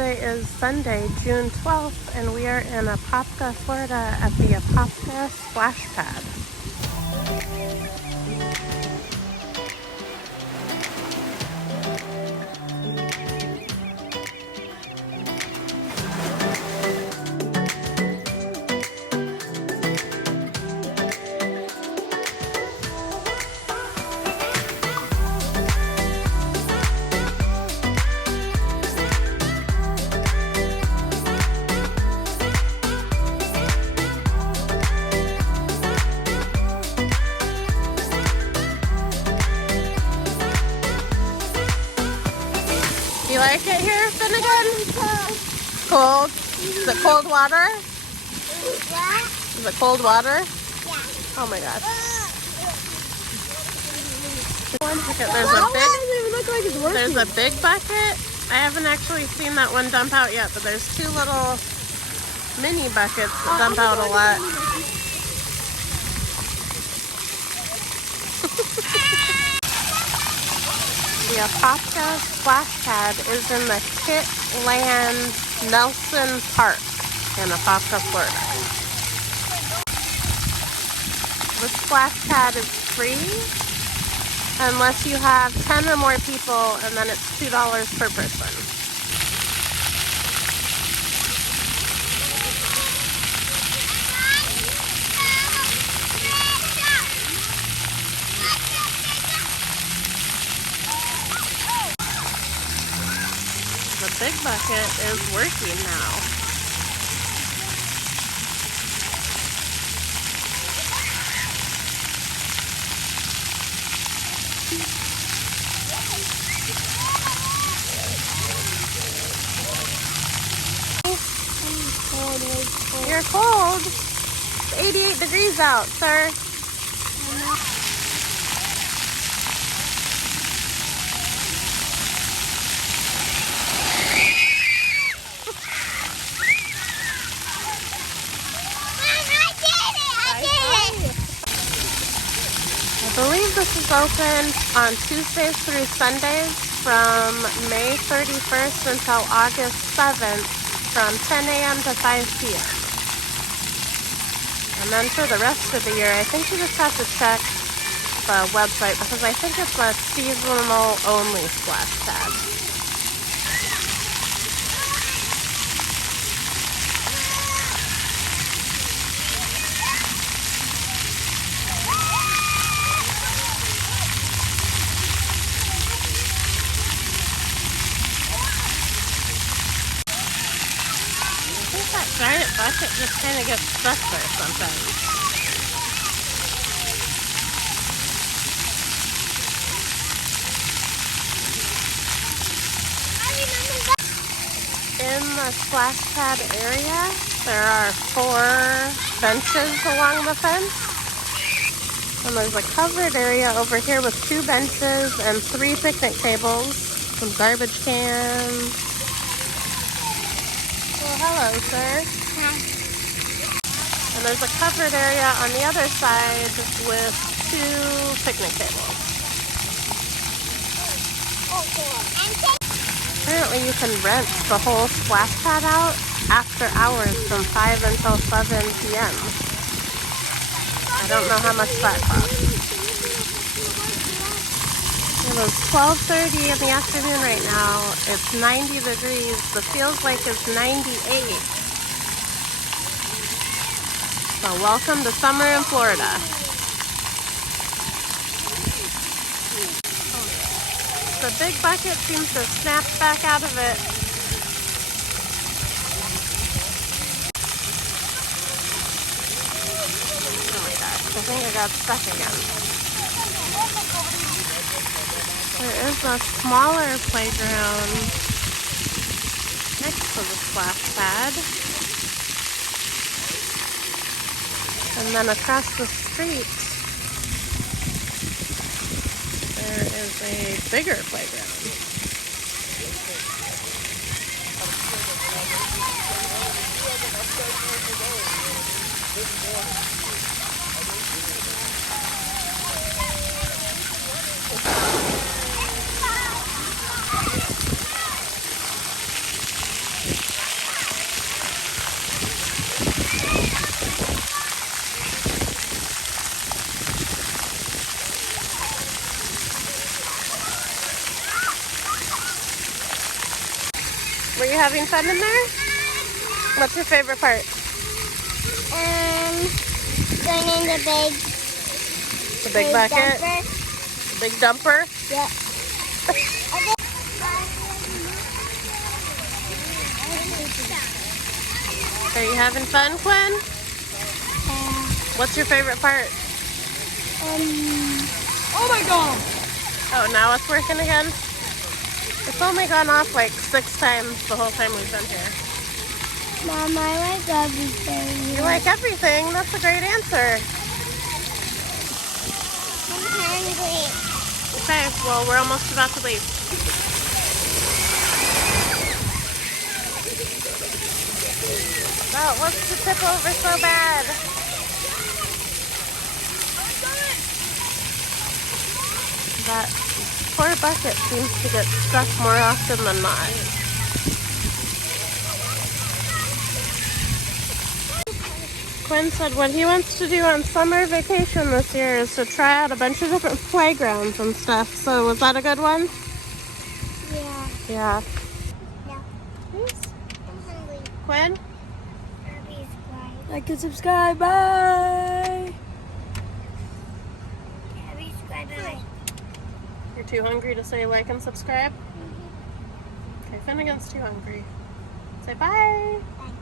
Today is Sunday, June 12th, and we are in Apopka, Florida at the Apopka Splash Pad. You like it here, Finnegan? Cold. Is it cold water? Is it cold water? Yeah. Oh my gosh. There's a big bucket. I haven't actually seen that one dump out yet, but there's two little mini buckets that dump out a lot. The Apopka Splash Pad is in the Kitland Nelson Park in Apopka, Florida. The splash pad is free unless you have 10 or more people, and then it's $2 per person. The big bucket is working now. You're cold. It's 88 degrees out, sir. I believe this is open on Tuesdays through Sundays from May 31st until August 7th from 10 a.m. to 5 p.m. And then for the rest of the year, I think you just have to check the website because I think it's a seasonal only splash pad. That giant bucket just kind of gets stuck there sometimes. In the splash pad area, there are 4 benches along the fence. And there's a covered area over here with 2 benches and 3 picnic tables, some garbage cans. Well, hello, sir. Hi. And there's a covered area on the other side with 2 picnic tables. Apparently you can rent the whole splash pad out after hours from 5 until 7 p.m. I don't know how much that costs. It was 12:30 in the afternoon right now. It's 90 degrees. The feels like it's 98. So welcome to summer in Florida. The big bucket seems to snap back out of it. Oh my gosh, I think I got stuck again. There is a smaller playground next to the splash pad. And then across the street, there is a bigger playground. Were you having fun in there? What's your favorite part? Going in The big bucket? dumper. The big dumper? Yeah. Are you having fun, Quinn? What's your favorite part? Oh my god! Oh, now it's working again? It's only gone off like 6 times the whole time we've been here. Mom, I like everything. You like everything? That's a great answer. I'm hungry. Okay, well, we're almost about to leave. Oh, it wants to tip over so bad. That poor bucket seems to get stuck more often than not. Quinn said what he wants to do on summer vacation this year is to try out a bunch of different playgrounds and stuff. So was that a good one? Yeah. Yeah. Yeah. I'm hungry. Quinn? Like and subscribe. Bye. Bye. You're too hungry to say like and subscribe? Okay, Finnegan's too hungry. Say bye. Bye.